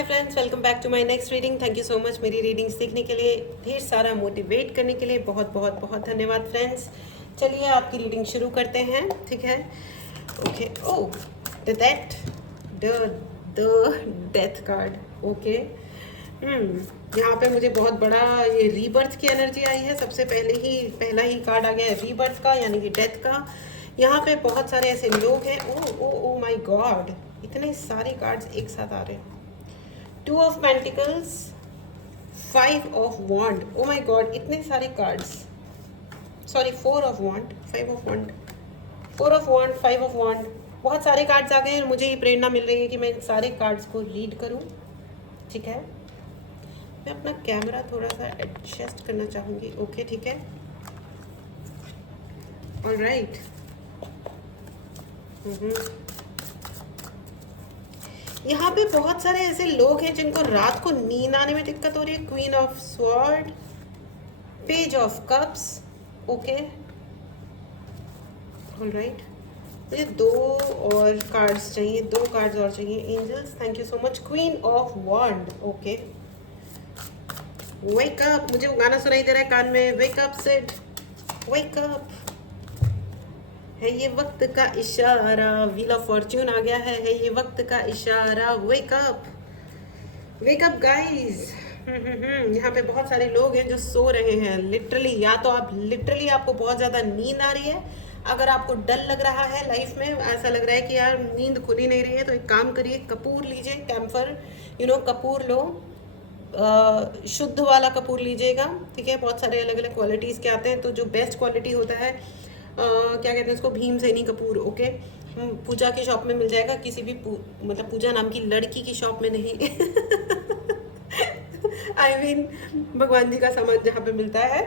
Hi friends, welcome back to my next reading. Thank you so much मेरी readings देखने के लिए, ढेर सारा मोटिवेट करने के लिए बहुत बहुत बहुत धन्यवाद फ्रेंड्स। चलिए आपकी रीडिंग शुरू करते हैं, ठीक है। Okay, oh the death, the death card. Okay, यहाँ पे मुझे बहुत बड़ा ये रीबर्थ की एनर्जी आई है। सबसे पहला ही कार्ड आ गया है रीबर्थ का, यानी कि डेथ का। यहाँ पे बहुत सारे ऐसे लोग हैं। ओ ओ ओ माय गॉड, इतने सारे कार्ड्स एक साथ आ रहे हैं। Two of pentacles, five of wand. Oh my God, इतने सारे cards. Sorry, four of wand, five of wand, four of wand, five of wand. बहुत सारे कार्ड्स आ गए हैं और मुझे ये प्रेरणा मिल रही है कि मैं इन सारे कार्ड्स को रीड करूं, ठीक है। मैं अपना कैमरा थोड़ा सा एडजस्ट करना चाहूँगी। ओके, ठीक है, ऑलराइट। यहाँ पे बहुत सारे ऐसे लोग हैं जिनको रात को नींद आने में दिक्कत हो रही है। Queen of sword, page of cups. Okay, alright. मुझे दो और कार्ड्स चाहिए, दो कार्ड्स और चाहिए। Angels, thank you so much. Queen of wand. Okay, wake up. मुझे वो गाना सुनाई दे रहा है कान में, wake up Sid, wake up. है ये वक्त का इशारा, व्हील ऑफ फॉर्च्यून आ गया है ये वक्त का इशारा। Wake up, wake up guys. यहाँ पे बहुत सारे लोग हैं जो सो रहे हैं लिटरली। या तो आपको बहुत ज़्यादा नींद आ रही है। अगर आपको डर लग रहा है लाइफ में, ऐसा लग रहा है कि यार नींद खुली नहीं रही है, तो एक काम करिए, कपूर लीजिए, कैम्फर, कपूर लो। शुद्ध वाला कपूर लीजिएगा, ठीक है। बहुत सारे अलग अलग क्वालिटीज़ के आते हैं, तो जो बेस्ट क्वालिटी होता है, क्या कहते हैं उसको, भीमसेनी कपूर। ओके, पूजा की शॉप में मिल जाएगा, किसी भी मतलब पूजा नाम की लड़की की शॉप में नहीं। आई मीन भगवान जी का सामान जहाँ पे मिलता है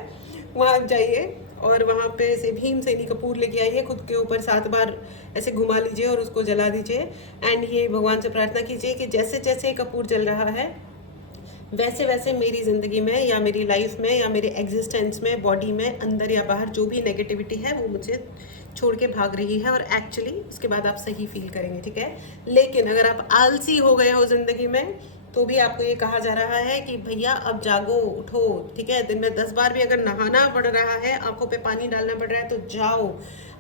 वहाँ जाइए और वहाँ पे से भीमसेनी कपूर लेके आइए, खुद के ऊपर 7 बार ऐसे घुमा लीजिए और उसको जला दीजिए। एंड ये भगवान से प्रार्थना कीजिए कि जैसे जैसे कपूर जल रहा है, वैसे वैसे मेरी ज़िंदगी में या मेरी लाइफ में या मेरे एग्जिस्टेंस में, बॉडी में, अंदर या बाहर जो भी नेगेटिविटी है वो मुझे छोड़ के भाग रही है। और एक्चुअली उसके बाद आप सही फील करेंगे, ठीक है। लेकिन अगर आप आलसी हो गए हो ज़िंदगी में, तो भी आपको ये कहा जा रहा है कि भैया अब जागो, उठो, ठीक है। दिन में 10 बार भी अगर नहाना पड़ रहा है, आंखों पे पानी डालना पड़ रहा है, तो जाओ,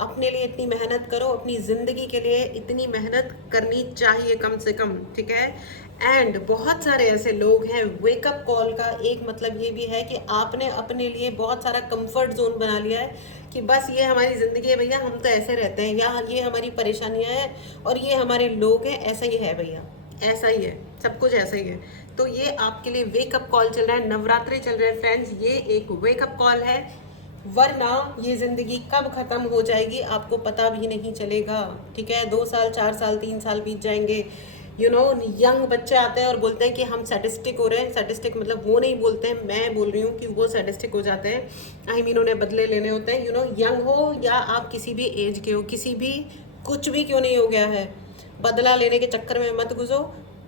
अपने लिए इतनी मेहनत करो, अपनी ज़िंदगी के लिए इतनी मेहनत करनी चाहिए कम से कम, ठीक है। एंड बहुत सारे ऐसे लोग हैं, वेकअप कॉल का एक मतलब ये भी है कि आपने अपने लिए बहुत सारा कंफर्ट जोन बना लिया है कि बस ये हमारी ज़िंदगी है भैया, हम तो ऐसे रहते हैं, या ये हमारी परेशानियां हैं और ये हमारे लोग हैं, ऐसा ही है भैया, ऐसा ही है, सब कुछ ऐसा ही है। तो ये आपके लिए वेकअप कॉल चल रहा है, नवरात्रि चल रहे हैं फ्रेंड्स, ये एक वेकअप कॉल है। वरना ये ज़िंदगी कब ख़त्म हो जाएगी आपको पता भी नहीं चलेगा, ठीक है। 2 साल, 4 साल, 3 साल बीत जाएंगे। यंग बच्चे आते हैं और बोलते हैं कि हम सैडिस्टिक हो रहे हैं। सैडिस्टिक मतलब वो नहीं बोलते हैं, मैं बोल रही हूँ कि वो सैडिस्टिक हो जाते हैं। आई मीन उन्हें बदले लेने होते हैं। यंग हो या आप किसी भी एज के हो, किसी भी कुछ भी क्यों नहीं हो गया है, बदला लेने के चक्कर में मत घुसो,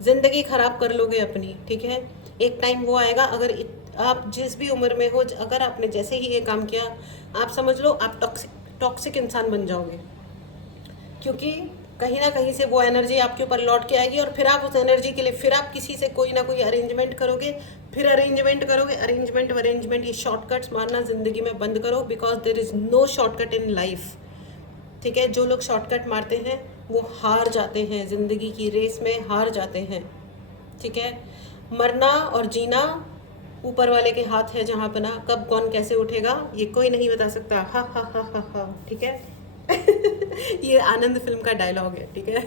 ज़िंदगी ख़राब कर लोगे अपनी, ठीक है। एक टाइम वो आएगा, अगर आप जिस भी उम्र में हो, अगर आपने जैसे ही ये काम किया, आप समझ लो आप टॉक्सिक इंसान बन जाओगे। क्योंकि कहीं ना कहीं से वो एनर्जी आपके ऊपर लौट के आएगी और फिर आप उस एनर्जी के लिए फिर आप किसी से कोई ना कोई अरेंजमेंट करोगे, फिर अरेंजमेंट करोगे, अरेंजमेंट। ये शॉर्टकट्स मारना ज़िंदगी में बंद करो, because there is no shortcut in life, ठीक है। जो लोग शॉर्टकट मारते हैं वो हार जाते हैं, ज़िंदगी की रेस में हार जाते हैं, ठीक है। मरना और जीना ऊपर वाले के हाथ है जहाँ पना, कब कौन कैसे उठेगा ये कोई नहीं बता सकता। हा हा हा हा हा, ठीक है। ये आनंद फिल्म का डायलॉग है, ठीक है।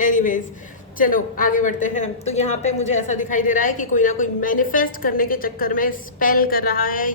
एनीवेज, चलो आगे बढ़ते हैं। तो यहाँ पे मुझे ऐसा दिखाई दे रहा है कि कोई ना कोई मैनिफेस्ट करने के चक्कर में स्पेल कर रहा है,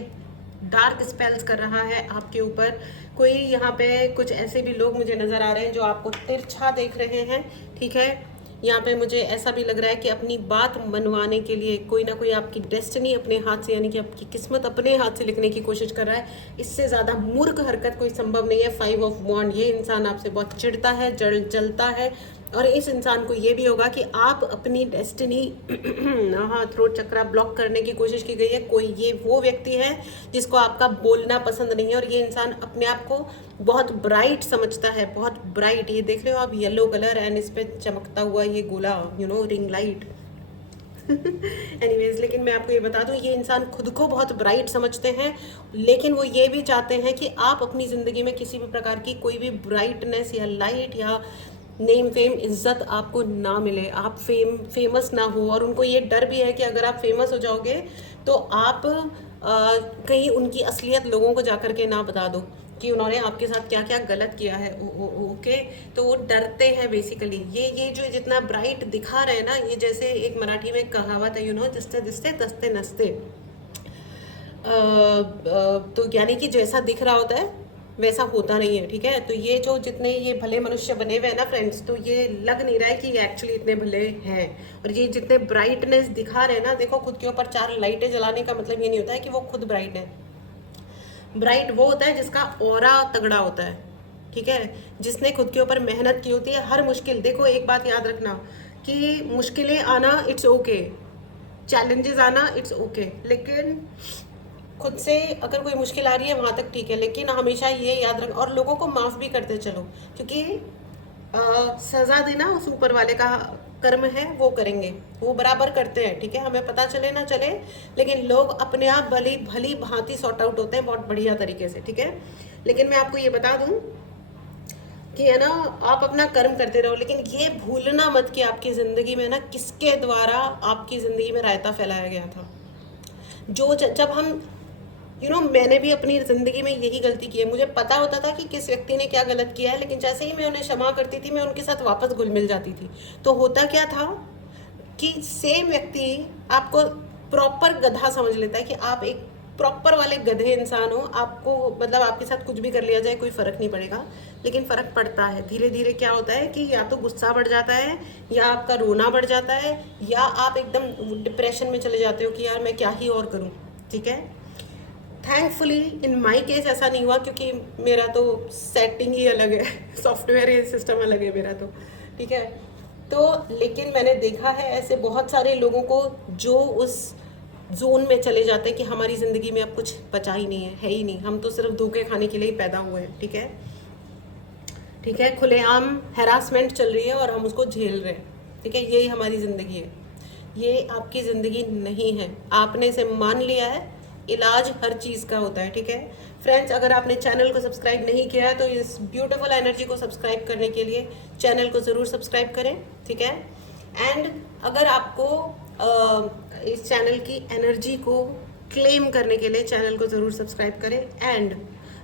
डार्क स्पेल्स कर रहा है आपके ऊपर। कोई यहाँ पे कुछ ऐसे भी लोग मुझे नज़र आ रहे हैं जो आपको तिरछा देख रहे हैं, ठीक है। यहाँ पे मुझे ऐसा भी लग रहा है कि अपनी बात मनवाने के लिए कोई ना कोई आपकी डेस्टिनी अपने हाथ से, यानी कि आपकी किस्मत अपने हाथ से लिखने की कोशिश कर रहा है। इससे ज़्यादा मूर्ख हरकत कोई संभव नहीं है। 5 ऑफ वॉन्ड, ये इंसान आपसे बहुत चिढ़ता है, जलता है, और इस इंसान को ये भी होगा कि आप अपनी डेस्टिनी हाँ, थ्रोट चक्रा ब्लॉक करने की कोशिश की गई है। कोई ये वो व्यक्ति है जिसको आपका बोलना पसंद नहीं है, और ये इंसान अपने आप को बहुत ब्राइट समझता है, बहुत ब्राइट। ये देख रहे हो आप, येलो कलर एंड इस पर चमकता हुआ ये गोला, रिंग लाइट, एनीवेज, लेकिन मैं आपको ये बता दूं, ये इंसान खुद को बहुत ब्राइट समझते हैं, लेकिन वो ये भी चाहते हैं कि आप अपनी ज़िंदगी में किसी भी प्रकार की कोई भी ब्राइटनेस या लाइट या नेम फेम इज्जत आपको ना मिले, आप फेमस ना हो। और उनको ये डर भी है कि अगर आप फेमस हो जाओगे तो आप कहीं उनकी असलियत लोगों को जा कर के ना बता दो कि उन्होंने आपके साथ क्या क्या गलत किया है। ओके, तो वो डरते हैं बेसिकली। ये जो जितना ब्राइट दिखा रहे हैं ना, ये जैसे एक मराठी में कहावत है, जिसते दिसते तस्ते नसते। तो यानी कि जैसा दिख रहा होता है वैसा होता नहीं है, ठीक है। तो ये जो जितने ये भले मनुष्य बने हुए हैं ना फ्रेंड्स, तो ये लग नहीं रहा है कि ये एक्चुअली इतने भले हैं। और ये जितने ब्राइटनेस दिखा रहे हैं ना, देखो खुद के ऊपर 4 लाइटें जलाने का मतलब ये नहीं होता है कि वो खुद ब्राइट है। ब्राइट वो होता है जिसका ऑरा तगड़ा होता है, ठीक है, जिसने खुद के ऊपर मेहनत की होती है। हर मुश्किल, देखो एक बात याद रखना कि मुश्किलें आना इट्स ओके, चैलेंजेस आना इट्स ओके, लेकिन खुद से अगर कोई मुश्किल आ रही है वहाँ तक ठीक है, लेकिन हमेशा ये याद रख, और लोगों को माफ़ भी करते चलो, क्योंकि सज़ा देना उस ऊपर वाले का कर्म है, वो करेंगे, वो बराबर करते हैं, ठीक है। हमें पता चले ना चले, लेकिन लोग अपने आप भली भली भांति सॉर्ट आउट होते हैं बहुत बढ़िया तरीके से, ठीक है। लेकिन मैं आपको ये बता दूं कि है ना, आप अपना कर्म करते रहो, लेकिन ये भूलना मत कि आपकी ज़िंदगी में ना किसके द्वारा आपकी ज़िंदगी में रायता फैलाया गया था। जब हम मैंने भी अपनी ज़िंदगी में यही गलती की है। मुझे पता होता था कि किस व्यक्ति ने क्या गलत किया है, लेकिन जैसे ही मैं उन्हें क्षमा करती थी, मैं उनके साथ वापस घुल मिल जाती थी। तो होता क्या था कि सेम व्यक्ति आपको प्रॉपर गधा समझ लेता है कि आप एक प्रॉपर वाले गधे इंसान हो। आपको मतलब आपके साथ कुछ भी कर लिया जाए कोई फ़र्क नहीं पड़ेगा, लेकिन फ़र्क पड़ता है। धीरे धीरे क्या होता है कि या तो गुस्सा बढ़ जाता है, या आपका रोना बढ़ जाता है, या आप एकदम डिप्रेशन में चले जाते हो कि यार मैं क्या ही और करूँ, ठीक है। थैंकफुली इन माई केस ऐसा नहीं हुआ, क्योंकि मेरा तो सेटिंग ही अलग है, सॉफ्टवेयर सिस्टम अलग है मेरा तो, ठीक है। तो लेकिन मैंने देखा है ऐसे बहुत सारे लोगों को जो उस जोन में चले जाते हैं कि हमारी ज़िंदगी में अब कुछ बचा ही नहीं है ही नहीं, हम तो सिर्फ धोखे खाने के लिए ही पैदा हुए हैं, ठीक है, ठीक है। खुलेआम हैरासमेंट चल रही है और हम उसको झेल रहे हैं, ठीक है। यही हमारी ज़िंदगी है, ये आपकी ज़िंदगी नहीं है। आपने इसे मान लिया है, इलाज हर चीज़ का होता है, ठीक है। फ्रेंड्स, अगर आपने चैनल को सब्सक्राइब नहीं किया है तो इस ब्यूटीफुल एनर्जी को सब्सक्राइब करने के लिए चैनल को ज़रूर सब्सक्राइब करें, ठीक है। एंड अगर आपको इस चैनल की एनर्जी को क्लेम करने के लिए चैनल को ज़रूर सब्सक्राइब करें। एंड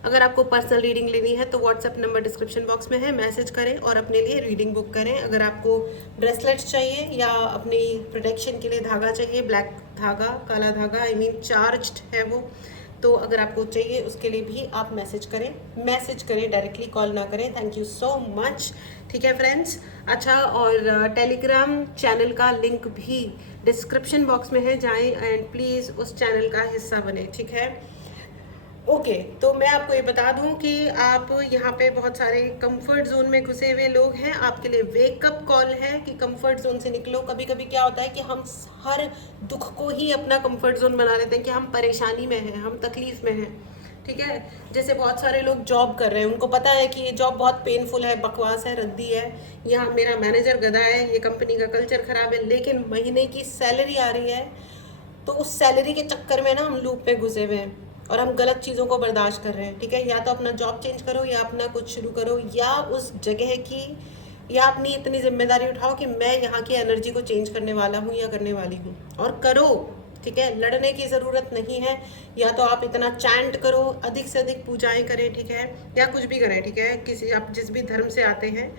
अगर आपको पर्सनल रीडिंग लेनी है तो व्हाट्सएप नंबर डिस्क्रिप्शन बॉक्स में है, मैसेज करें और अपने लिए रीडिंग बुक करें। अगर आपको ब्रेसलेट्स चाहिए या अपनी प्रोटेक्शन के लिए धागा चाहिए, ब्लैक धागा, काला धागा, आई मीन चार्ज्ड है वो, तो अगर आपको चाहिए उसके लिए भी आप मैसेज करें, डायरेक्टली कॉल ना करें। थैंक यू सो मच, ठीक है फ्रेंड्स। अच्छा, और टेलीग्राम चैनल का लिंक भी डिस्क्रिप्शन बॉक्स में है, जाएं एंड प्लीज़ उस चैनल का हिस्सा बने, ठीक है। ओके, तो मैं आपको ये बता दूं कि आप यहाँ पे बहुत सारे कंफर्ट जोन में घुसे हुए लोग हैं, आपके लिए वेकअप कॉल है कि कंफर्ट जोन से निकलो। कभी कभी क्या होता है कि हम हर दुख को ही अपना कंफर्ट जोन बना लेते हैं कि हम परेशानी में हैं, हम तकलीफ में हैं, ठीक है। जैसे बहुत सारे लोग जॉब कर रहे हैं, उनको पता है कि ये जॉब बहुत पेनफुल है, बकवास है, रद्दी है, यहाँ मेरा मैनेजर गधा है, ये कंपनी का कल्चर खराब है, लेकिन महीने की सैलरी आ रही है, तो उस सैलरी के चक्कर में ना हम लूप में घुसे हुए हैं और हम गलत चीज़ों को बर्दाश्त कर रहे हैं, ठीक है। या तो अपना जॉब चेंज करो, या अपना कुछ शुरू करो, या उस जगह की, या अपनी इतनी जिम्मेदारी उठाओ कि मैं यहाँ की एनर्जी को चेंज करने वाला हूँ या करने वाली हूँ, और करो, ठीक है। लड़ने की ज़रूरत नहीं है। या तो आप इतना चैंट करो, अधिक से अधिक पूजाएं करें, ठीक है, या कुछ भी करें, ठीक है, किसी आप जिस भी धर्म से आते हैं,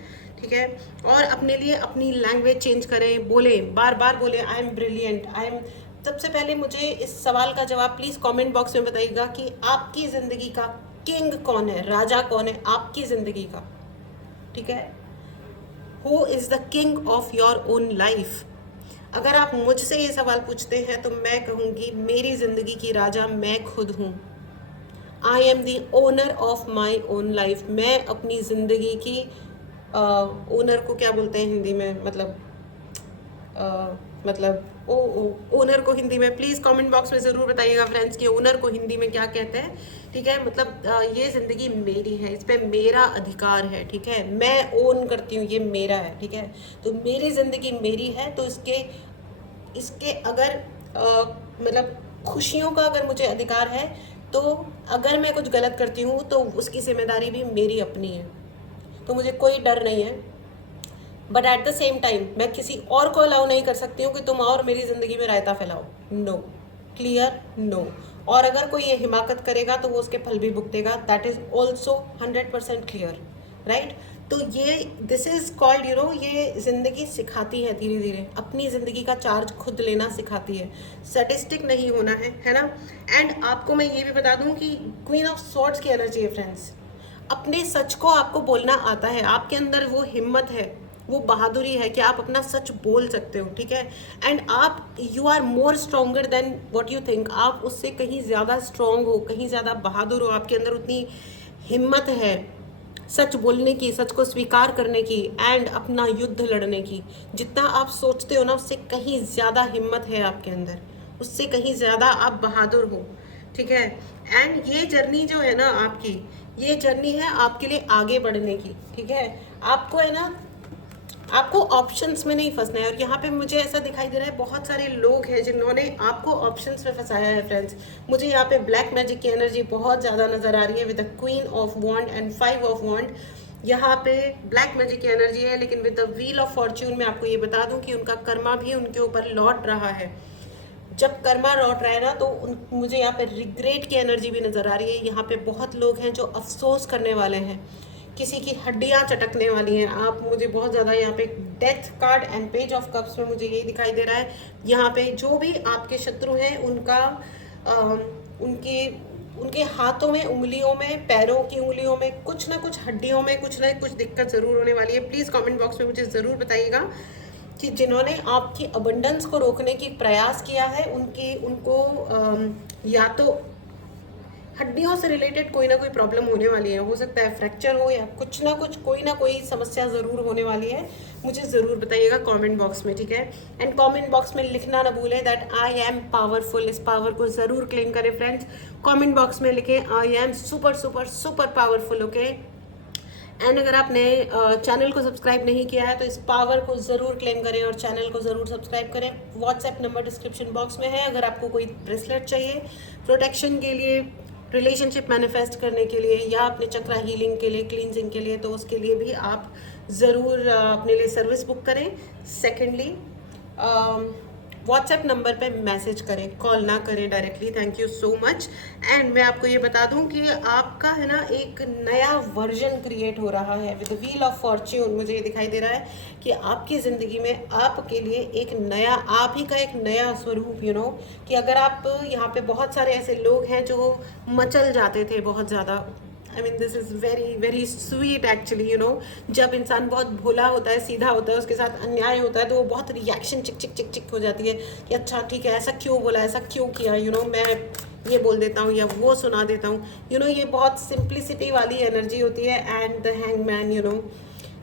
ठीक है। और अपने लिए अपनी लैंग्वेज चेंज करें, बोले, बार बार बोले I am brilliant, I am. सबसे पहले मुझे इस सवाल का जवाब प्लीज़ कमेंट बॉक्स में बताइएगा कि आपकी ज़िंदगी का किंग कौन है, राजा कौन है आपकी ज़िंदगी का, ठीक है। Who is the king of your own life. अगर आप मुझसे ये सवाल पूछते हैं तो मैं कहूँगी मेरी ज़िंदगी की राजा मैं खुद हूँ। I am the owner of my own life. मैं अपनी ज़िंदगी की ओनर को क्या बोलते हैं हिंदी में, मतलब ओनर को हिंदी में प्लीज़ कमेंट बॉक्स में ज़रूर बताइएगा फ्रेंड्स कि ओनर को हिंदी में क्या कहते हैं, ठीक है। मतलब ये ज़िंदगी मेरी है, इस पर मेरा अधिकार है, ठीक है, मैं ओन करती हूँ, ये मेरा है, ठीक है। तो मेरी ज़िंदगी मेरी है, तो इसके इसके अगर मतलब खुशियों का अगर मुझे अधिकार है, तो अगर मैं कुछ गलत करती हूँ तो उसकी जिम्मेदारी भी मेरी अपनी है, तो मुझे कोई डर नहीं है। But at the same time मैं किसी और को अलाउ नहीं कर सकती हूँ कि तुम और मेरी ज़िंदगी में रायता फैलाओ। No, clear, no. और अगर कोई ये हिमाकत करेगा तो वो उसके फल भी भुगतेगा, that is also 100% clear, right. तो ये दिस इज कॉल्ड ये ज़िंदगी सिखाती है धीरे धीरे, अपनी ज़िंदगी का चार्ज खुद लेना सिखाती है, सैडिस्टिक नहीं होना है ना। एंड आपको मैं ये भी बता दूं कि क्वीन ऑफ सॉर्ड्स की एनर्जी है फ्रेंड्स। अपने सच को आपको बोलना आता है, आपके अंदर वो हिम्मत है, वो बहादुरी है कि आप अपना सच बोल सकते हो, ठीक है। एंड आप you are more stronger than what you think, आप उससे कहीं ज़्यादा स्ट्रांग हो, कहीं ज़्यादा बहादुर हो, आपके अंदर उतनी हिम्मत है सच बोलने की, सच को स्वीकार करने की एंड अपना युद्ध लड़ने की। जितना आप सोचते हो ना, उससे कहीं ज़्यादा हिम्मत है आपके अंदर, उससे कहीं ज़्यादा आप बहादुर हो, ठीक है। एंड ये जर्नी जो है ना आपकी, ये जर्नी है आपके लिए आगे बढ़ने की, ठीक है। आपको है ना, आपको ऑप्शंस में नहीं फंसना है। और यहाँ पे मुझे ऐसा दिखाई दे रहा है बहुत सारे लोग हैं जिन्होंने आपको ऑप्शंस में फंसाया है फ्रेंड्स। मुझे यहाँ पे ब्लैक मैजिक की एनर्जी बहुत ज़्यादा नज़र आ रही है with the queen of wand and 5 of wand. यहाँ पे ब्लैक मैजिक की एनर्जी है, लेकिन with the wheel of fortune मैं आपको ये बता दूँ कि उनका कर्मा भी उनके ऊपर लौट रहा है। जब कर्मा लौट रहा है ना, तो मुझे यहाँ पे रिग्रेट की एनर्जी भी नज़र आ रही है। यहाँ पे बहुत लोग हैं जो अफसोस करने वाले हैं, किसी की हड्डियाँ चटकने वाली हैं। आप मुझे बहुत ज़्यादा यहाँ पे death card and page of cups में मुझे यही दिखाई दे रहा है। यहाँ पे जो भी आपके शत्रु हैं उनका उनके उनके हाथों में, उंगलियों में, पैरों की उंगलियों में, कुछ ना कुछ हड्डियों में कुछ ना कुछ दिक्कत ज़रूर होने वाली है। प्लीज़ कमेंट बॉक्स में मुझे ज़रूर बताइएगा कि जिन्होंने आपकी अबंडेंस को रोकने की प्रयास किया है उनको या तो हड्डियों से रिलेटेड कोई ना कोई प्रॉब्लम होने वाली है, हो सकता है फ्रैक्चर हो या कुछ ना कुछ, कोई ना कोई समस्या ज़रूर होने वाली है। मुझे ज़रूर बताइएगा कमेंट बॉक्स में, ठीक है। एंड कमेंट बॉक्स में लिखना ना भूलें दैट आई एम पावरफुल। इस पावर को ज़रूर क्लेम करें फ्रेंड्स, कमेंट बॉक्स में लिखें I am super super super powerful, okay. And अगर आपने चैनल को सब्सक्राइब नहीं किया है तो इस पावर को ज़रूर क्लेम करें और चैनल को ज़रूर सब्सक्राइब करें। व्हाट्सएप नंबर डिस्क्रिप्शन बॉक्स में है। अगर आपको कोई ब्रेसलेट चाहिए प्रोटेक्शन के लिए, रिलेशनशिप मैनिफेस्ट करने के लिए या अपने चक्रा हीलिंग के लिए, क्लींजिंग के लिए, तो उसके लिए भी आप ज़रूर अपने लिए सर्विस बुक करें। सेकेंडली व्हाट्सएप नंबर पे मैसेज करें, कॉल ना करें directly. Thank you so much. And मैं आपको ये बता दूं कि आपका है ना एक नया वर्जन क्रिएट हो रहा है विद व्हील ऑफ फॉर्च्यून। मुझे ये दिखाई दे रहा है कि आपकी ज़िंदगी में आपके लिए एक नया, आप ही का एक नया स्वरूप, कि अगर आप यहाँ पे बहुत सारे ऐसे लोग हैं जो मचल जाते थे बहुत ज़्यादा। I mean this is very very sweet actually, जब इंसान बहुत भोला होता है, सीधा होता है, उसके साथ अन्याय होता है तो वो बहुत रिएक्शन चिक चिक चिक चिक हो जाती है कि अच्छा ठीक है, ऐसा क्यों बोला, ऐसा क्यों किया, मैं ये बोल देता हूँ या वो सुना देता हूँ। ये बहुत सिंप्लिसिटी वाली एनर्जी होती है। एंड द हैंगमैन,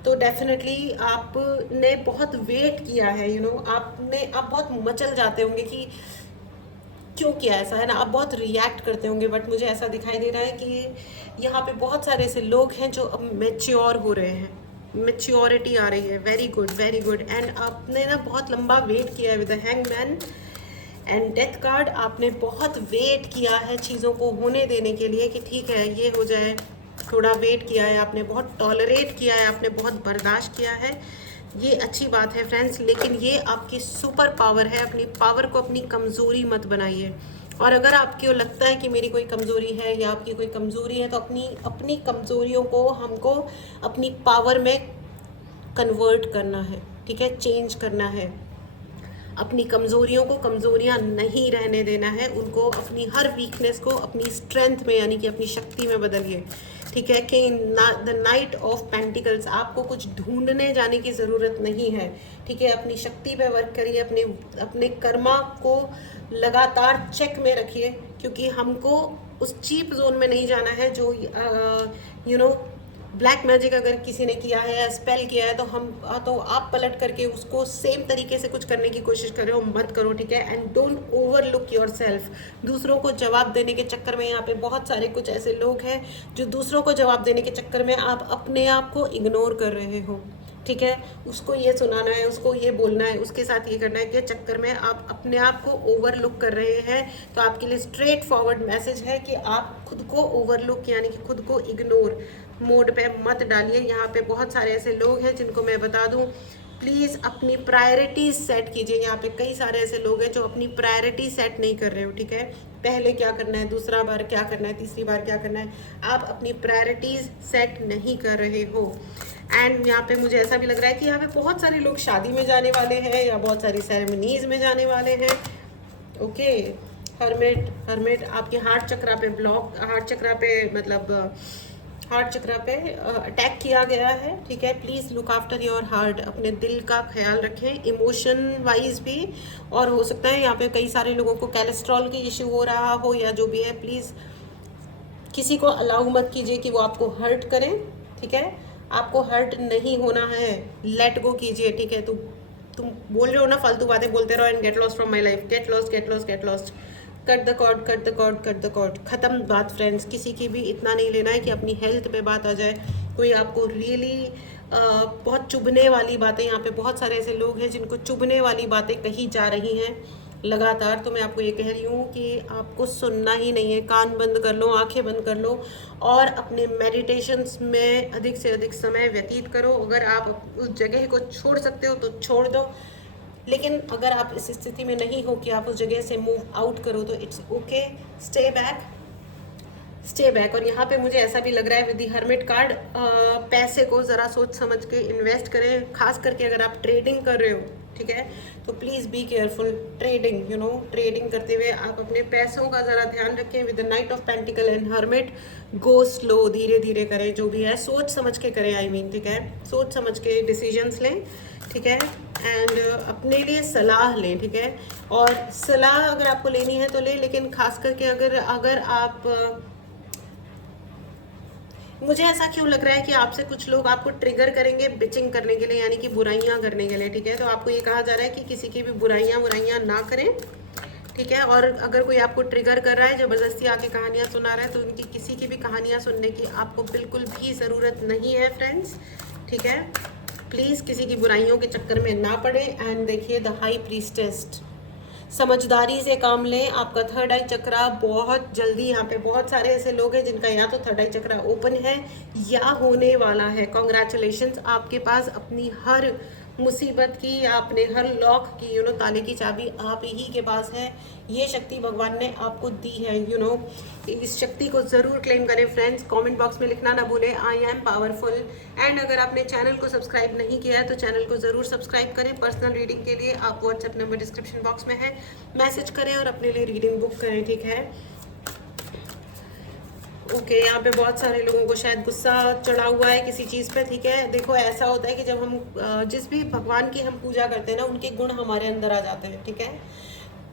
तो डेफिनेटली आपने बहुत वेट किया है, आप बहुत मचल जाते होंगे कि क्यों किया ऐसा, है ना। आप बहुत रिएक्ट करते होंगे, बट मुझे ऐसा दिखाई दे रहा है कि यहाँ पे बहुत सारे ऐसे लोग हैं जो अब मेच्योर हो रहे हैं, मेच्योरिटी आ रही है। Very good, very good. And आपने ना बहुत लंबा वेट किया है with the hangman and death card. आपने बहुत वेट किया है चीज़ों को होने देने के लिए कि ठीक है ये हो जाए, थोड़ा वेट किया है आपने, बहुत टॉलरेट किया है आपने, बहुत बर्दाश्त किया है। ये अच्छी बात है फ्रेंड्स, लेकिन ये आपकी सुपर पावर है। अपनी पावर को अपनी कमज़ोरी मत बनाइए। और अगर आपको लगता है कि मेरी कोई कमज़ोरी है या आपकी कोई कमज़ोरी है, तो अपनी कमज़ोरियों को हमको अपनी पावर में कन्वर्ट करना है, ठीक है, चेंज करना है। अपनी कमज़ोरियों को कमज़ोरियाँ नहीं रहने देना है, उनको अपनी हर वीकनेस को अपनी स्ट्रेंथ में, यानी कि अपनी शक्ति में बदलिए, ठीक है। कि द नाइट ऑफ पेंटिकल्स, आपको कुछ ढूंढने जाने की ज़रूरत नहीं है, ठीक है। अपनी शक्ति पे वर्क करिए, अपने कर्मा को लगातार चेक में रखिए, क्योंकि हमको उस चीप जोन में नहीं जाना है जो ब्लैक मैजिक अगर किसी ने किया है या स्पेल किया है तो आप पलट करके उसको सेम तरीके से कुछ करने की कोशिश करो, मत करो, ठीक है। And don't overlook yourself. दूसरों को जवाब देने के चक्कर में, यहाँ पे बहुत सारे कुछ ऐसे लोग हैं जो दूसरों को जवाब देने के चक्कर में आप अपने आप को इग्नोर कर रहे हो, ठीक है, उसको ये सुनाना है, उसको ये बोलना है, उसके साथ ये करना है, के चक्कर में आप अपने आप को ओवरलुक कर रहे हैं। तो आपके लिए स्ट्रेट फॉरवर्ड मैसेज है कि आप खुद को ओवरलुक यानी कि खुद को इग्नोर मोड पे मत डालिए। यहाँ पे बहुत सारे ऐसे लोग हैं जिनको मैं बता दूँ, प्लीज़ अपनी प्रायोरिटीज सेट कीजिए। यहाँ पे कई सारे ऐसे लोग हैं जो अपनी प्रायोरिटी सेट नहीं कर रहे हो, ठीक है। पहले क्या करना है, दूसरा बार क्या करना है, तीसरी बार क्या करना है, आप अपनी प्रायोरिटीज सेट नहीं कर रहे हो। एंड यहाँ पे मुझे ऐसा भी लग रहा है कि यहाँ पे बहुत सारे लोग शादी में जाने वाले हैं या बहुत सारी सेरेमनीज में जाने वाले हैं। ओके, हर्मिट आपके हार्ट चक्रा पे हार्ट चक्रा पे अटैक किया गया है, ठीक है। Please look after your heart, अपने दिल का ख्याल रखें, इमोशन वाइज भी। और हो सकता है यहाँ पे कई सारे लोगों को कोलेस्ट्रॉल की इश्यू हो रहा हो या जो भी है, प्लीज़ किसी को अलाउ मत कीजिए कि वो आपको हर्ट करें, ठीक है। आपको हर्ट नहीं होना है, लेट गो कीजिए, ठीक है। तुम बोल रहे हो ना, फालतू बातें बोलते रहो and get lost from my life, get lost, cut the cord, ख़त्म बात फ्रेंड्स। किसी की भी इतना नहीं लेना है कि अपनी हेल्थ पे बात आ जाए, कोई आपको रियली बहुत चुभने वाली बातें, यहाँ पे बहुत सारे ऐसे लोग हैं जिनको चुभने वाली बातें कही जा रही हैं लगातार। तो मैं आपको ये कह रही हूँ कि आपको सुनना ही नहीं है, कान बंद कर लो, आंखें बंद कर लो और अपने मेडिटेशंस में अधिक से अधिक समय व्यतीत करो। अगर आप उस जगह को छोड़ सकते हो तो छोड़ दो, लेकिन अगर आप इस स्थिति में नहीं हो कि आप उस जगह से मूव आउट करो तो इट्स ओके, स्टे बैक। और यहाँ पे मुझे ऐसा भी लग रहा है विद दी हर्मिट कार्ड, पैसे को ज़रा सोच समझ के इन्वेस्ट करें, खास करके अगर आप ट्रेडिंग कर रहे हो, ठीक है। तो please be careful trading, trading करते हुए आप अपने पैसों का ज़रा ध्यान रखें। With the night of pentacle and hermit, go slow, धीरे धीरे करें, जो भी है सोच समझ के करें, आई मीन, ठीक है। सोच समझ के डिसीजंस लें, ठीक है। एंड अपने लिए सलाह लें, ठीक है। और सलाह अगर आपको लेनी है तो ले, लेकिन खास करके अगर आप मुझे ऐसा क्यों लग रहा है कि आपसे कुछ लोग आपको ट्रिगर करेंगे बिचिंग करने के लिए, यानी कि बुराइयां करने के लिए, ठीक है। तो आपको ये कहा जा रहा है कि किसी की भी बुराइयां ना करें, ठीक है। और अगर कोई आपको ट्रिगर कर रहा है, ज़बरदस्ती आके कहानियाँ सुना रहा है, तो उनकी किसी की भी कहानियाँ सुनने की आपको बिल्कुल भी ज़रूरत नहीं है फ्रेंड्स, ठीक है। प्लीज़ किसी की बुराइयों के चक्कर में ना पड़े। एंड देखिए द हाई प्रीस्टेस, समझदारी से काम लें। आपका थर्ड आई चक्रा बहुत जल्दी, यहाँ पे बहुत सारे ऐसे लोग हैं जिनका या तो थर्ड आई चक्रा ओपन है या होने वाला है। कॉन्ग्रेचुलेशंस, आपके पास अपनी हर मुसीबत की या अपने हर लॉक की ताले की चाबी आप ही के पास है। ये शक्ति भगवान ने आपको दी है, इस शक्ति को ज़रूर क्लेम करें फ्रेंड्स। कमेंट बॉक्स में लिखना ना भूलें, आई एम पावरफुल। एंड अगर आपने चैनल को सब्सक्राइब नहीं किया है तो चैनल को ज़रूर सब्सक्राइब करें। पर्सनल रीडिंग के लिए आप व्हाट्सएप नंबर डिस्क्रिप्शन बॉक्स में है, मैसेज करें और अपने लिए रीडिंग बुक करें, ठीक है। ओके, यहाँ पे बहुत सारे लोगों को शायद गुस्सा चढ़ा हुआ है किसी चीज़ पे, ठीक है। देखो ऐसा होता है कि जब हम जिस भी भगवान की हम पूजा करते हैं ना, उनके गुण हमारे अंदर आ जाते हैं, ठीक है।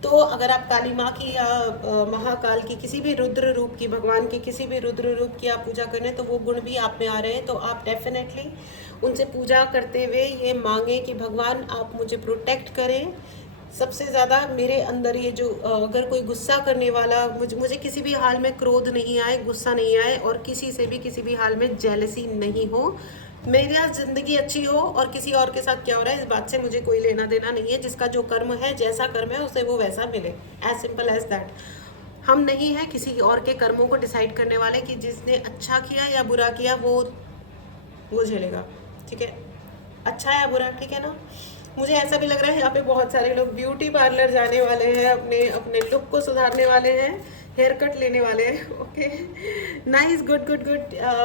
तो अगर आप काली माँ की या महाकाल की, किसी भी रुद्र रूप की, भगवान के किसी भी रुद्र रूप की आप पूजा करें तो वो गुण भी आप में आ रहे हैं, तो आप डेफिनेटली उनसे पूजा करते हुए ये मांगे कि भगवान आप मुझे प्रोटेक्ट करें। सबसे ज़्यादा मेरे अंदर ये जो अगर कोई गुस्सा करने वाला, मुझे किसी भी हाल में क्रोध नहीं आए, गुस्सा नहीं आए, और किसी से भी किसी भी हाल में जेलसी नहीं हो। मेरी आज ज़िंदगी अच्छी हो और किसी और के साथ क्या हो रहा है इस बात से मुझे कोई लेना देना नहीं है। जिसका जो कर्म है, जैसा कर्म है, उसे वो वैसा मिले, एज सिंपल एज दैट। हम नहीं है किसी और के कर्मों को डिसाइड करने वाले कि जिसने अच्छा किया या बुरा किया वो झेलेगा, ठीक है। अच्छा या बुरा, ठीक है ना। मुझे ऐसा भी लग रहा है यहाँ पे बहुत सारे लोग ब्यूटी पार्लर जाने वाले हैं, अपने लुक को सुधारने वाले हैं, हेयर कट लेने वाले हैं। Okay, nice, good.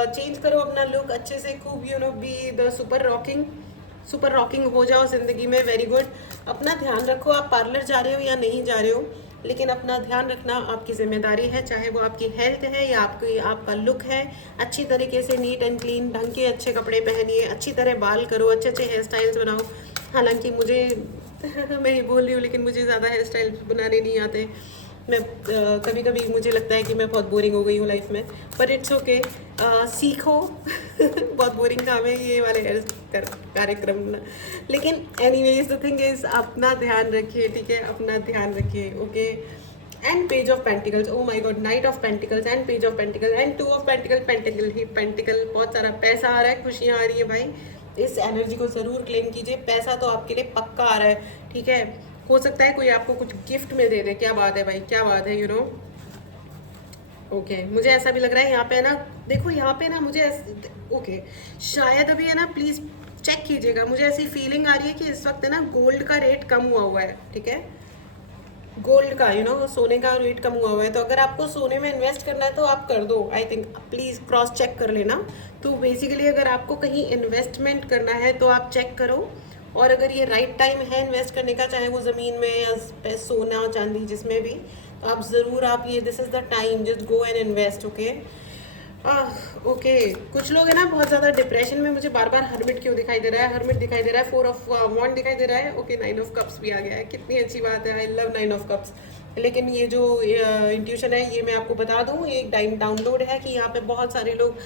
चेंज करो अपना लुक अच्छे से, खूब बी द सुपर रॉकिंग हो जाओ ज़िंदगी में, वेरी गुड। अपना ध्यान रखो, आप पार्लर जा रहे हो या नहीं जा रहे हो, लेकिन अपना ध्यान रखना आपकी जिम्मेदारी है, चाहे वो आपकी हेल्थ है या आपका लुक है। अच्छी तरीके से नीट एंड क्लीन ढंग के अच्छे कपड़े पहनिए, अच्छी तरह बाल करो, अच्छे हेयर स्टाइल्स बनाओ। हालांकि मुझे मैं ये बोल रही हूँ, लेकिन मुझे ज़्यादा हेयर स्टाइल बनाने नहीं आते। मैं कभी कभी मुझे लगता है कि मैं बहुत बोरिंग हो गई हूँ लाइफ में, पर इट्स ओके, सीखो। बहुत बोरिंग काम है ये वाले हेयर कार्यक्रम ना, लेकिन एनीवेज द थिंग इज, अपना ध्यान रखिए, ठीक है, अपना ध्यान रखिए। Okay, and page of pentacles, O my God, night of pentacles and page of pentacles and two of pentacle, pentacle he pentacle, बहुत सारा पैसा आ रहा है, खुशियाँ आ रही है भाई, इस एनर्जी को ज़रूर क्लेम कीजिए। पैसा तो आपके लिए पक्का आ रहा है, ठीक है। हो सकता है कोई आपको कुछ गिफ्ट में दे दे। क्या बात है भाई, क्या बात है, यू नो। ओके, मुझे ऐसा भी लग रहा है यहाँ पे है ना, देखो यहाँ पे ना मुझे ओके, शायद अभी है ना, प्लीज़ चेक कीजिएगा। मुझे ऐसी फीलिंग आ रही है कि इस वक्त है ना गोल्ड का रेट कम हुआ है, ठीक है। गोल्ड का, यू नो, सोने का रेट कम हुआ है, तो अगर आपको सोने में इन्वेस्ट करना है तो आप कर दो। I think please cross check कर लेना। तो बेसिकली अगर आपको कहीं इन्वेस्टमेंट करना है तो आप चेक करो, और अगर ये राइट टाइम है इन्वेस्ट करने का, चाहे वो ज़मीन में या सोना चांदी जिसमें भी, तो आप ज़रूर, आप ये, this is the time, just go and invest. Okay, okay. कुछ लोग है ना बहुत ज़्यादा डिप्रेशन में, मुझे बार बार हर्मिट क्यों दिखाई दे रहा है, हर्मिट दिखाई दे रहा है, 4 ऑफ वॉन्ड दिखाई दे रहा है। ओके, 9 ऑफ कप्स भी आ गया है, कितनी अच्छी बात है, आई लव 9 ऑफ कप्स। लेकिन ये जो इंट्यूशन है, ये मैं आपको बता दूँ, ये एक डाउनलोड है कि यहाँ पे बहुत सारे लोग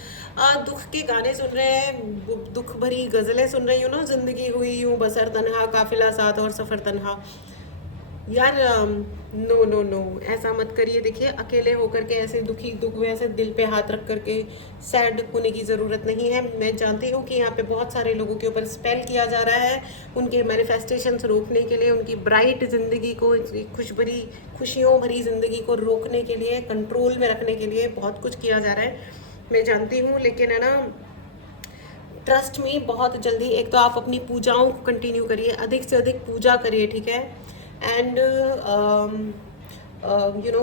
दुख के गाने सुन रहे हैं, दुख भरी गज़लें सुन रहे हैं, यू नो, ज़िंदगी हुई यूँ बसर तन्हा, काफिला साथ और सफ़र तन्हा। यार नो नो नो, ऐसा मत करिए। देखिए, अकेले होकर के ऐसे दुख में ऐसे दिल पे हाथ रख करके सैड होने की ज़रूरत नहीं है। मैं जानती हूँ कि यहाँ पे बहुत सारे लोगों के ऊपर स्पेल किया जा रहा है, उनके मैनिफेस्टेशंस रोकने के लिए, उनकी ब्राइट ज़िंदगी को, खुशियों भरी ज़िंदगी को रोकने के लिए, कंट्रोल में रखने के लिए बहुत कुछ किया जा रहा है, मैं जानती हूँ। लेकिन है ना, ट्रस्ट में बहुत जल्दी, एक तो आप अपनी पूजाओं को कंटिन्यू करिए, अधिक से अधिक पूजा करिए, ठीक है। एंड यू नो,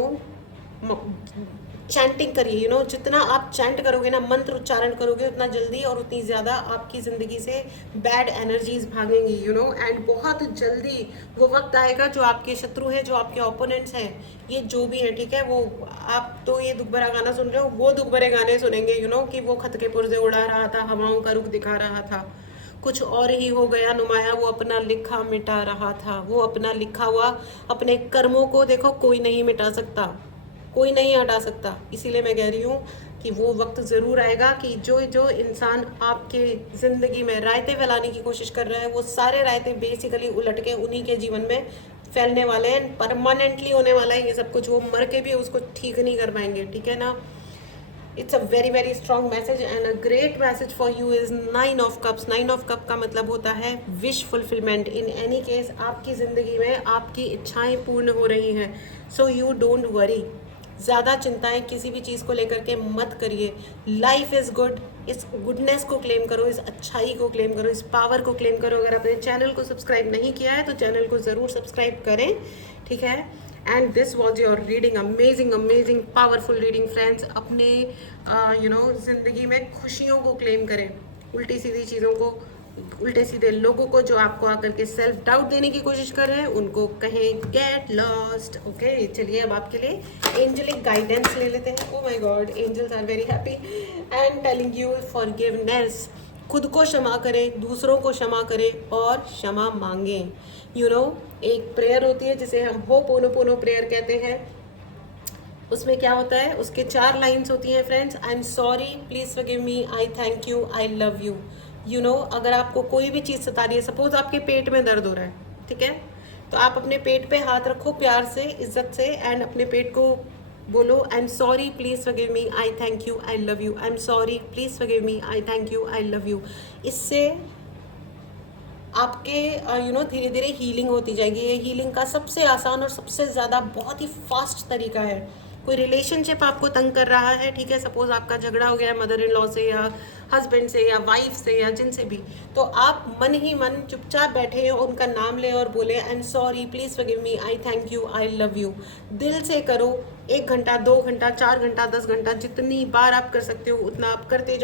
चैंटिंग करिए, यू नो, जितना आप चैंट करोगे ना, मंत्र उच्चारण करोगे, उतना जल्दी और उतनी ज़्यादा आपकी ज़िंदगी से बैड एनर्जीज भागेंगी, यू नो। एंड बहुत जल्दी वो वक्त आएगा, जो आपके शत्रु हैं, जो आपके ओपोनेंट्स हैं, ये जो भी हैं, ठीक है, वो, आप तो ये दुख भरा गाना सुन रहे हो, वो दुख भरे गाने सुनेंगे, यू नो, कि वो खत के पुर्जे उड़ा रहा था, हवाओं का रुख दिखा रहा था, कुछ और ही हो गया नुमाया, वो अपना लिखा मिटा रहा था, वो अपना लिखा हुआ, अपने कर्मों को देखो कोई नहीं मिटा सकता, कोई नहीं हटा सकता। इसीलिए मैं कह रही हूँ कि वो वक्त ज़रूर आएगा कि जो जो इंसान आपके ज़िंदगी में रायते फैलाने की कोशिश कर रहा है, वो सारे रायते बेसिकली उलट के उन्हीं के जीवन में फैलने वाले हैं, परमानेंटली होने वाला है ये सब कुछ। वो मर के भी उसको ठीक नहीं कर पाएंगे, ठीक है ना। It's a very strong message, and a great message for you is 9 of cups. 9 of cup का मतलब होता है wish fulfilment. In any case आपकी ज़िंदगी में आपकी इच्छाएं पूर्ण हो रही हैं, सो यू डोंट वरी। ज़्यादा चिंताएं किसी भी चीज़ को लेकर के मत करिए। लाइफ इज़ गुड, इस गुडनेस को क्लेम करो, इस अच्छाई को क्लेम करो, इस पावर को क्लेम करो। अगर आपने चैनल को सब्सक्राइब नहीं किया है तो चैनल को ज़रूर सब्सक्राइब करें, ठीक है। And this was your reading, amazing powerful reading friends. अपने यू नो ज़िंदगी में खुशियों को क्लेम करें, उल्टी सीधी चीज़ों को, उल्टे सीधे लोगों को जो आपको आकर के सेल्फ डाउट देने की कोशिश कर रहे हैं, उनको कहें गेट लॉस्ट। ओके, चलिए अब आपके लिए एंजलिक गाइडेंस ले लेते हैं। Oh my God, angels are very happy and telling you forgiveness. खुद को क्षमा करें, दूसरों को क्षमा करें और क्षमा मांगें। यू नो, एक प्रेयर होती है जिसे हम होपोनोपोनो प्रेयर कहते हैं। उसमें क्या होता है, उसके 4 लाइन्स होती हैं friends. I am sorry, please forgive me, I thank you, I love you. You know, अगर आपको कोई भी चीज़ सता रही है, सपोज आपके पेट में दर्द हो रहा है, ठीक है, तो आप अपने पेट पे हाथ रखो प्यार से, इज्जत से, एंड अपने पेट को बोलो, I am sorry, please forgive me, I thank you, I love you. I am sorry, please forgive me, I thank you, I love you. इससे आपके यू नो धीरे धीरे हीलिंग होती जाएगी। ये हीलिंग का सबसे आसान और सबसे ज़्यादा बहुत ही फास्ट तरीका है। कोई रिलेशनशिप आपको तंग कर रहा है, ठीक है, सपोज आपका झगड़ा हो गया मदर इन लॉ से या हस्बैंड से या वाइफ से या जिनसे भी, तो आप मन ही मन चुपचाप बैठे और उनका नाम लें और बोले, I am sorry, please forgive me, I thank you, I love you. दिल से करो, 1 घंटा, 2 घंटा, 4 घंटा, 10 घंटा, जितनी बार आप कर सकते हो उतना आप करते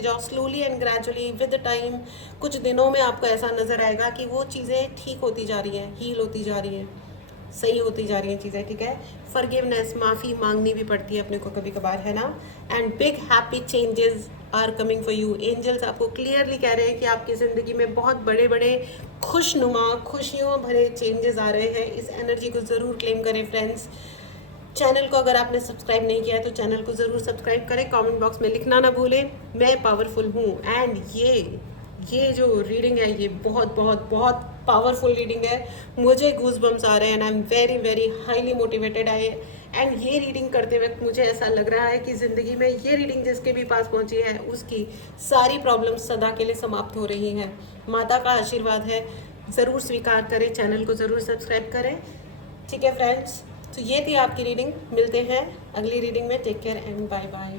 जाओ slowly and gradually with time. कुछ दिनों में आपको ऐसा नज़र आएगा कि वो चीज़ें ठीक होती जा रही हैं, हील होती जा रही हैं, सही होती जा रही हैं चीज़ें, ठीक है। फॉरगिवनेस, माफ़ी मांगनी भी पड़ती है अपने को कभी कभार, है ना। And big happy changes are coming for you. Angels आपको क्लियरली कह रहे हैं कि आपकी ज़िंदगी में बहुत बड़े बड़े खुशनुमा, खुशियों भरे चेंजेस आ रहे हैं। इस एनर्जी को ज़रूर क्लेम करें फ्रेंड्स। चैनल को अगर आपने सब्सक्राइब नहीं किया है तो चैनल को ज़रूर सब्सक्राइब करें, कमेंट बॉक्स में लिखना ना भूलें, मैं पावरफुल हूँ। एंड ये जो रीडिंग है ये बहुत बहुत बहुत पावरफुल रीडिंग है। मुझे गूज बम्स आ रहे हैं and I am very highly motivated. And ये रीडिंग करते वक्त मुझे ऐसा लग रहा है कि ज़िंदगी में ये रीडिंग जिसके भी पास पहुंची है उसकी सारी प्रॉब्लम्स सदा के लिए समाप्त हो रही हैं। माता का आशीर्वाद है, ज़रूर स्वीकार करें, चैनल को ज़रूर सब्सक्राइब करें। ठीक है फ्रेंड्स, तो ये थी आपकी रीडिंग। मिलते हैं अगली रीडिंग में। Take care and bye bye.